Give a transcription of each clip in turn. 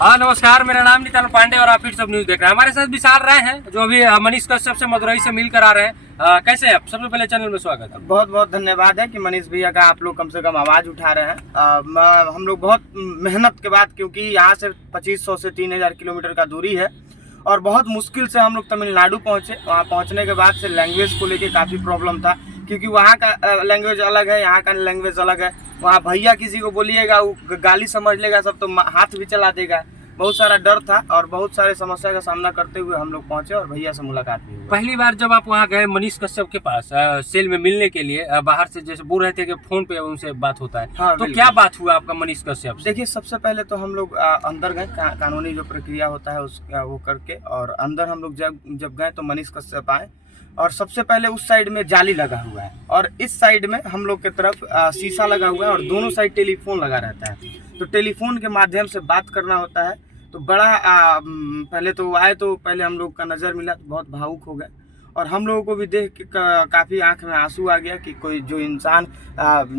हाँ नमस्कार, मेरा नाम नित्यानंद पांडे और आप फिर सब न्यूज देख रहे हैं। हमारे साथ विशाल राय हैं जो अभी मनीष कश्यप से मदुरई से मिलकर आ रहे हैं। कैसे हैं आप? सबसे पहले चैनल में स्वागत है। बहुत बहुत धन्यवाद है कि मनीष भैया का आप लोग कम से कम आवाज़ उठा रहे हैं। हम लोग बहुत मेहनत के बाद, क्योंकि यहाँ से 2500 से 3000 किलोमीटर का दूरी है और बहुत मुश्किल से हम लोग तमिलनाडु पहुँचे। वहाँ पहुँचने के बाद से लैंग्वेज को लेके काफ़ी प्रॉब्लम था, क्योंकि वहाँ का लैंग्वेज अलग है, यहाँ का लैंग्वेज अलग है। वहाँ भैया किसी को बोलिएगा वो गाली समझ लेगा, सब तो हाथ भी चला देगा। बहुत सारा डर था और बहुत सारे समस्या का सामना करते हुए हम लोग पहुंचे और भैया से मुलाकात भी हुई। पहली बार जब आप वहाँ गए मनीष कश्यप के पास सेल में मिलने के लिए, बाहर से जैसे बोल रहे थे कि फोन पे उनसे बात होता है, हाँ, तो क्या बात हुआ आपका मनीष कश्यप से? देखिए, सबसे पहले तो हम लोग अंदर गए, कानूनी जो प्रक्रिया होता है उस वो करके, और अंदर हम लोग जब गए तो मनीष कश्यप आए और सबसे पहले उस साइड में जाली लगा हुआ है और इस साइड में हम लोग की तरफ शीशा लगा हुआ है और दोनों साइड टेलीफोन लगा रहता है। तो टेलीफोन के माध्यम से बात करना होता है। तो बड़ा पहले तो आए तो पहले हम लोग का नज़र मिला तो बहुत भावुक हो गए और हम लोगों को भी देख के काफ़ी आंख में आंसू आ गया कि कोई जो इंसान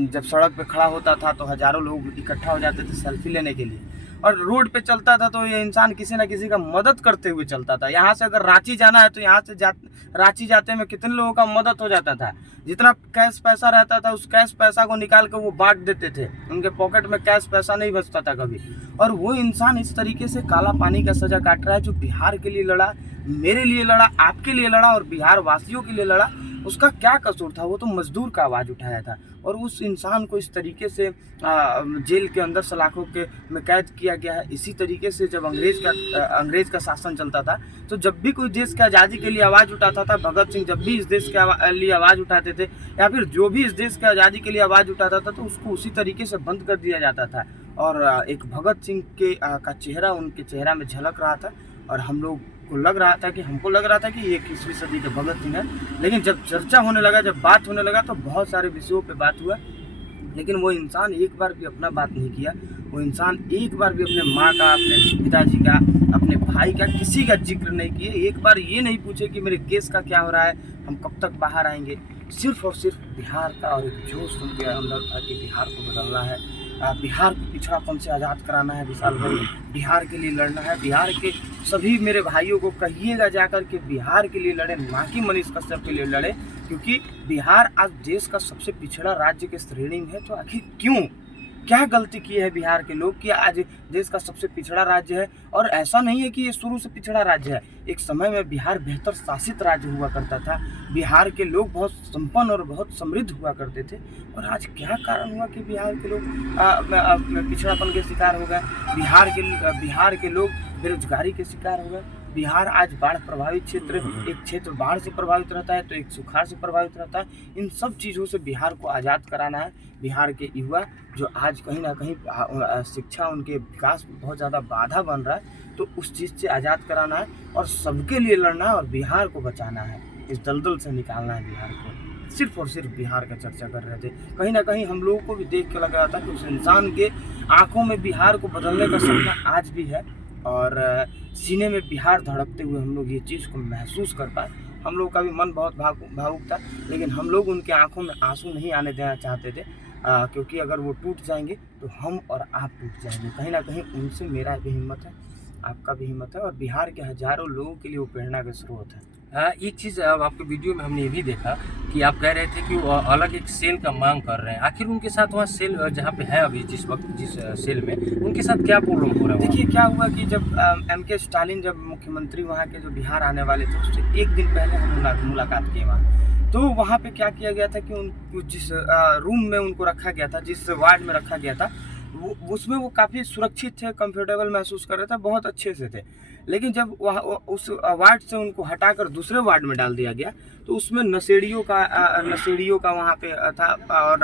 जब सड़क पे खड़ा होता था तो हज़ारों लोग इकट्ठा हो जाते थे सेल्फी लेने के लिए, और रोड पे चलता था तो ये इंसान किसी न किसी का मदद करते हुए चलता था। यहाँ से अगर रांची जाना है तो यहाँ से रांची जाते में कितने लोगों का मदद हो जाता था। जितना कैश पैसा रहता था उस कैश पैसा को निकाल कर वो बांट देते थे, उनके पॉकेट में कैश पैसा नहीं बचता था कभी। और वो इंसान इस तरीके से काला पानी का सजा काट रहा है, जो बिहार के लिए लड़ा, मेरे लिए लड़ा, आपके लिए लड़ा और बिहार वासियों के लिए लड़ा। उसका क्या कसूर था? वो तो मजदूर का आवाज़ उठाया था और उस इंसान को इस तरीके से जेल के अंदर सलाखों के में कैद किया गया है। इसी तरीके से जब अंग्रेज का शासन चलता था तो जब भी कोई देश की आज़ादी के लिए आवाज़ उठाता था, भगत सिंह जब भी इस देश के लिए आवाज़ उठाते थे या फिर जो भी इस देश की आज़ादी के लिए आवाज़ उठाता था तो उसको उसी तरीके से बंद कर दिया जाता था। और एक भगत सिंह का चेहरा उनके चेहरा में झलक रहा था और हम लोग को लग रहा था कि हमको लग रहा था कि ये 21वीं सदी के भगत सिंह है। लेकिन जब चर्चा होने लगा, जब बात होने लगा तो बहुत सारे विषयों पे बात हुआ, लेकिन वो इंसान एक बार भी अपना बात नहीं किया। वो इंसान एक बार भी अपने माँ का, अपने पिताजी का, अपने भाई का, किसी का जिक्र नहीं किए। एक बार ये नहीं पूछे कि मेरे केस का क्या हो रहा है, हम कब तक बाहर आएंगे। सिर्फ और सिर्फ बिहार का और एक जोश उनके अंदर था कि बिहार को बदलना है, बिहार को पिछड़ापन से आज़ाद कराना है विशाल भाई, बिहार के लिए लड़ना है। बिहार के सभी मेरे भाइयों को कहिएगा जाकर के बिहार के लिए लड़े, ना कि मनीष कश्यप के लिए लड़े, क्योंकि बिहार आज देश का सबसे पिछड़ा राज्य के श्रेणी में है। तो आखिर क्यों, क्या गलती की है बिहार के लोग कि आज देश का सबसे पिछड़ा राज्य है? और ऐसा नहीं है कि ये शुरू से पिछड़ा राज्य है। एक समय में बिहार बेहतर शासित राज्य हुआ करता था, बिहार के लोग बहुत संपन्न और बहुत समृद्ध हुआ करते थे। और आज क्या कारण हुआ कि बिहार के लोग पिछड़ापन के शिकार हो गए? बिहार के लोग बेरोजगारी के शिकार हो गए। बिहार आज बाढ़ प्रभावित क्षेत्र, एक क्षेत्र बाढ़ से प्रभावित रहता है तो एक सुखाड़ से प्रभावित रहता है। इन सब चीज़ों से बिहार को आज़ाद कराना है। बिहार के युवा जो आज कहीं ना कहीं शिक्षा, उनके विकास में बहुत ज़्यादा बाधा बन रहा है, तो उस चीज़ से आज़ाद कराना है और सबके लिए लड़ना है और बिहार को बचाना है, इस दलदल से निकालना है बिहार को। सिर्फ और सिर्फ बिहार का चर्चा कर रहे थे। कहीं ना कहीं हम लोगों को भी देख के लग रहा था कि उस इंसान के आंखों में बिहार को बदलने का सपना आज भी है और सीने में बिहार धड़कते हुए हम लोग ये चीज़ को महसूस कर पाए। हम लोग का भी मन बहुत भावुक था, लेकिन हम लोग उनके आंखों में आंसू नहीं आने देना चाहते थे, क्योंकि अगर वो टूट जाएंगे तो हम और आप टूट जाएंगे। कहीं ना कहीं उनसे मेरा भी हिम्मत है, आपका भी हिम्मत है और बिहार के हजारों लोगों के लिए वो प्रेरणा का स्रोत है। एक चीज़ आपके वीडियो में हमने ये भी देखा कि आप कह रहे थे कि वो अलग एक सेल का मांग कर रहे हैं। आखिर उनके साथ वहाँ सेल जहाँ पे है अभी जिस वक्त जिस सेल में, उनके साथ क्या प्रॉब्लम हो रहा है? देखिए, क्या हुआ कि जब M.K. स्टालिन जब मुख्यमंत्री वहाँ के जो बिहार आने वाले थे उससे एक दिन पहले हम मुलाकात किए वहाँ। तो वहाँ पे क्या किया गया था कि उन जिस रूम में उनको रखा गया था, जिस वार्ड में रखा गया था, उसमें वो काफ़ी सुरक्षित थे, कंफर्टेबल महसूस कर रहे थे, बहुत अच्छे से थे। लेकिन जब वहाँ उस वार्ड से उनको हटाकर दूसरे वार्ड में डाल दिया गया तो उसमें नशेड़ियों का वहाँ पे था और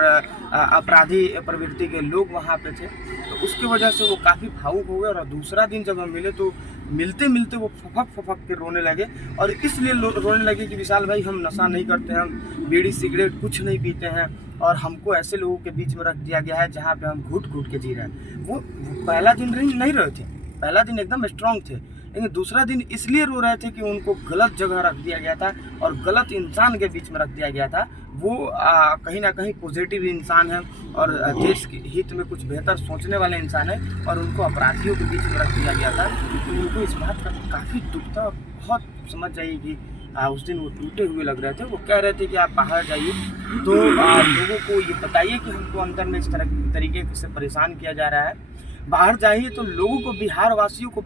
अपराधी प्रवृत्ति के लोग वहाँ पे थे। तो उसकी वजह से वो काफ़ी भावुक हो गए और दूसरा दिन जब हम मिले तो मिलते मिलते वो फपक के रोने लगे और इसलिए रोने लगे कि विशाल भाई, हम नशा नहीं करते हैं, हम बीड़ी सिगरेट कुछ नहीं पीते हैं और हमको ऐसे लोगों के बीच में रख दिया गया है जहाँ पे हम घुट घुट के जी रहे हैं। वो पहला दिन नहीं रहे थे, पहला दिन एकदम स्ट्रांग थे, लेकिन दूसरा दिन इसलिए रो रहे थे कि उनको गलत जगह रख दिया गया था और गलत इंसान के बीच में रख दिया गया था। वो कहीं ना कहीं पॉजिटिव इंसान है और देश के हित में कुछ बेहतर सोचने वाले इंसान है, और उनको अपराधियों के बीच में रख दिया गया था। तो उनको इस बात का काफ़ी दुख था। बहुत समझ जाइए कि उस दिन वो टूटे हुए लग रहे थे। वो कह रहे थे कि आप बाहर जाइए तो लोगों को ये बताइए कि हमको अंदर में इस तरीके से परेशान किया जा रहा है। बाहर जाइए तो लोगों को, बिहार वासियों को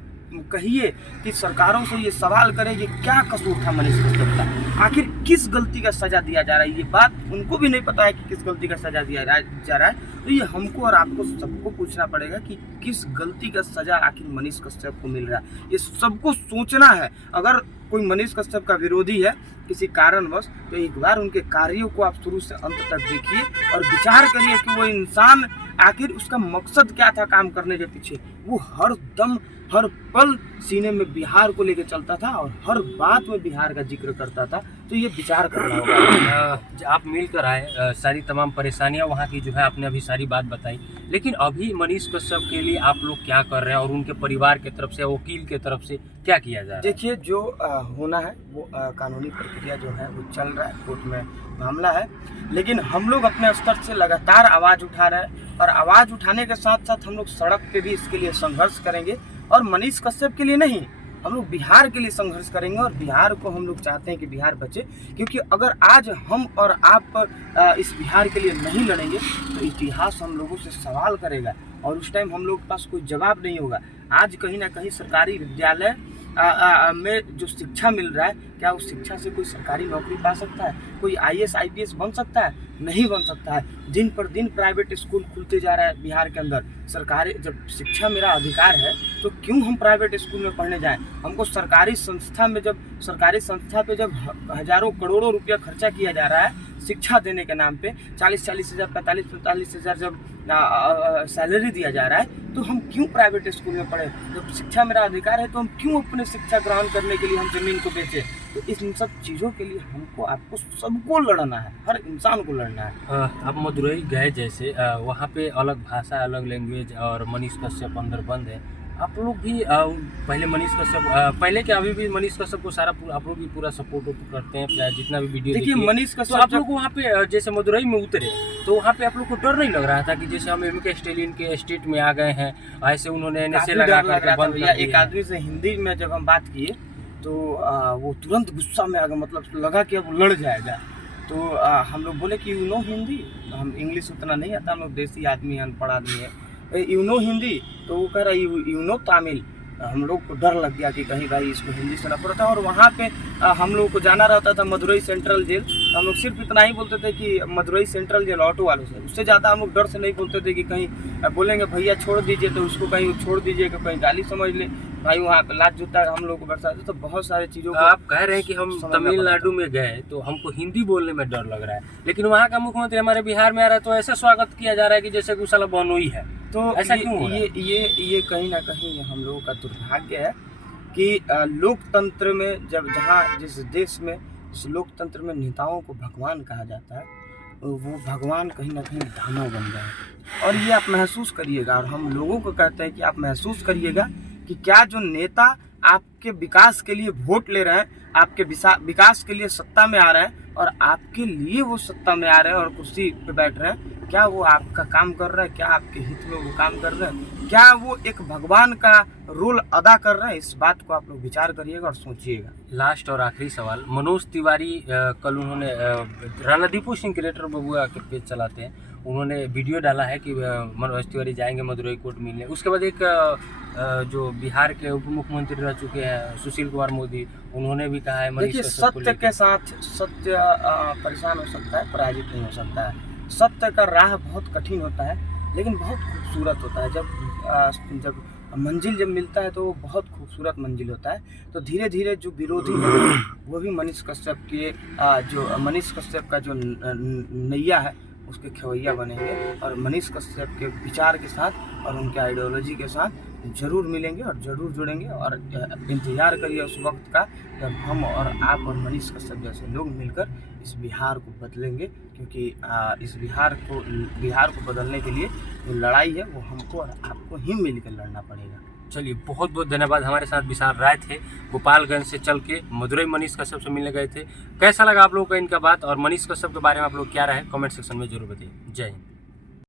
कहिए कि सरकारों से ये सवाल करें कि क्या कसूर था मनीष कश्यप का, आखिर किस गलती का सजा दिया जा रहा है। ये बात उनको भी नहीं पता है कि किस गलती का सजा दिया जा रहा है। तो ये हमको और आपको सबको पूछना पड़ेगा कि किस गलती का सजा आखिर मनीष कश्यप को मिल रहा है। ये सबको सोचना है। अगर कोई मनीष कश्यप का विरोधी है किसी कारणवश, तो एक बार उनके कार्यों को आप शुरू से अंत तक देखिए और विचार करिए कि वो इंसान आखिर उसका मकसद क्या था काम करने के पीछे। वो हर दम हर पल सीने में बिहार को लेकर चलता था और हर बात में बिहार का जिक्र करता था। तो ये विचार करना होगा। आप मिलकर आए, सारी तमाम परेशानियां वहाँ की जो है आपने अभी सारी बात बताई, लेकिन अभी मनीष कश्यप के लिए आप लोग क्या कर रहे हैं और उनके परिवार की तरफ से, वकील की तरफ से क्या किया जा रहा है? देखिए, जो होना है वो कानूनी प्रक्रिया जो है वो चल रहा है, कोर्ट में मामला है। लेकिन हम लोग अपने स्तर से लगातार आवाज़ उठा रहे हैं और आवाज़ उठाने के साथ साथ हम लोग सड़क पे भी इसके लिए संघर्ष करेंगे। और मनीष कश्यप के लिए नहीं, हम लोग बिहार के लिए संघर्ष करेंगे और बिहार को हम लोग चाहते हैं कि बिहार बचे। क्योंकि अगर आज हम और आप इस बिहार के लिए नहीं लड़ेंगे तो इतिहास हम लोगों से सवाल करेगा और उस टाइम हम लोग के पास कोई जवाब नहीं होगा। आज कहीं ना कहीं सरकारी विद्यालय में जो शिक्षा मिल रहा है, क्या उस शिक्षा से कोई सरकारी नौकरी पा सकता है? कोई IAS IPS बन सकता है? नहीं बन सकता है। दिन पर दिन प्राइवेट स्कूल खुलते जा रहा है बिहार के अंदर। सरकारी, जब शिक्षा मेरा अधिकार है तो क्यों हम प्राइवेट स्कूल में पढ़ने जाएं? हमको सरकारी संस्था पे जब हजारों करोड़ों रुपया खर्चा किया जा रहा है शिक्षा देने के नाम पे, 40-40 हज़ार 45-45 हज़ार जब सैलरी दिया जा रहा है, तो हम क्यों प्राइवेट स्कूल में पढ़े? जब शिक्षा मेरा अधिकार है तो हम क्यों अपने शिक्षा ग्रहण करने के लिए हम जमीन को बेचें? तो इन सब चीज़ों के लिए हमको, आपको, सबको लड़ना है, हर इंसान को लड़ना है। आप मदुरई गए जैसे, वहाँ पे अलग भाषा, अलग लैंग्वेज और मनीष कश्यप अंदर बंद है। आप लोग भी पहले मनीष कश्यप, पहले क्या अभी भी मनीष कश्यप को सारा आप लोग भी पूरा सपोर्ट करते हैं, जितना भी वीडियो देखिए मनीष कश्यप, तो आप लोग वहाँ पे जैसे मदुरई में उतरे तो वहाँ पे आप लोग को डर नहीं लग रहा था कि जैसे हम MK स्टालिन के स्टेट में आ गए हैं, ऐसे उन्होंने NSA लगा करके बंद कर दिया? एक आदमी से हिंदी में जब हम बात किए तो वो तुरंत गुस्सा में आ गया, मतलब लगा कि अब लड़ जाएगा। तो हम लोग बोले कि यू नो हिंदी, हम इंग्लिश उतना नहीं आता, हम लोग देसी आदमी, अनपढ़ आदमी है, यू नो हिंदी। तो वो कह रहा है यू नो तमिल। हम लोग को डर लग गया कि कहीं भाई इसको हिंदी सुना पड़ता। और वहाँ पे हम लोग को जाना रहता था मदुरई सेंट्रल जेल, तो हम लोग सिर्फ इतना ही बोलते थे कि मदुरई सेंट्रल जेल ऑटो वालों से, उससे ज़्यादा हम लोग डर से नहीं बोलते थे कि कहीं बोलेंगे भैया छोड़ दीजिए तो उसको कहीं छोड़ दीजिए, कहीं गाली समझ ले भाई, वहाँ पे लात जूता हम लोग को बरसाते। तो बहुत सारे चीज़ों को आप कह रहे हैं कि हम तमिलनाडु में गए तो हमको हिंदी बोलने में डर लग रहा है, लेकिन वहाँ का मुख्यमंत्री हमारे बिहार में आ रहा है तो ऐसा स्वागत किया जा रहा है कि जैसे कि साला बनोई है। तो ऐसा क्यों हो रहा है? ये कहीं ना कहीं हम लोगों का दुर्भाग्य है कि लोकतंत्र में जिस देश में इस लोकतंत्र में नेताओं को भगवान कहा जाता है, वो भगवान कहीं ना कहीं दानव बन गया है। और ये आप महसूस करिएगा, और हम लोगों को कहते हैं कि आप महसूस करिएगा कि क्या जो नेता आपके विकास के लिए वोट ले रहे हैं, आपके विकास के लिए सत्ता में आ रहे हैं और आपके लिए वो सत्ता में आ रहे हैं और कुर्सी पे बैठ रहे हैं, क्या वो आपका काम कर रहे हैं? क्या आपके हित में वो काम कर रहे हैं? क्या वो एक भगवान का रोल अदा कर रहे हैं? इस बात को आप लोग विचार करिएगा और सोचिएगा। लास्ट और आखिरी सवाल, मनोज तिवारी कल उन्होंने राणा दीपू सिंह क्रिएटर बबुआ के पेज चलाते हैं, उन्होंने वीडियो डाला है कि मनोज तिवारी जाएंगे मदुरई कोर्ट मिलने। उसके बाद एक जो बिहार के उप मुख्यमंत्री रह चुके हैं सुशील कुमार मोदी, उन्होंने भी कहा है देखिए, सत्य के साथ सत्य परेशान हो सकता है, पराजित नहीं हो सकता है। सत्य का राह बहुत कठिन होता है लेकिन बहुत खूबसूरत होता है। जब मंजिल जब मिलता है तो वो बहुत खूबसूरत मंजिल होता है। तो धीरे धीरे जो विरोधी हैं वो भी मनीष कश्यप का जो नैया है उसके खेवैया बनेंगे और मनीष कश्यप के विचार के साथ और उनके आइडियोलॉजी के साथ जरूर मिलेंगे और जरूर जुड़ेंगे। और इंतजार करिए उस वक्त का जब हम और आप और मनीष कश्यप जैसे लोग मिलकर इस बिहार को बदलेंगे, क्योंकि इस बिहार को बदलने के लिए जो लड़ाई है वो हमको और आपको ही मिलकर लड़ना पड़ेगा। चलिए, बहुत बहुत धन्यवाद। हमारे साथ विशाल राय थे, गोपालगंज से चल के मदुरई मनीष कश्यप से मिलने गए थे। कैसा लगा आप लोगों को इनका बात, और मनीष कश्यप के बारे में आप लोग क्या रहे, कमेंट सेक्शन में जरूर बताइए। जय हिंद।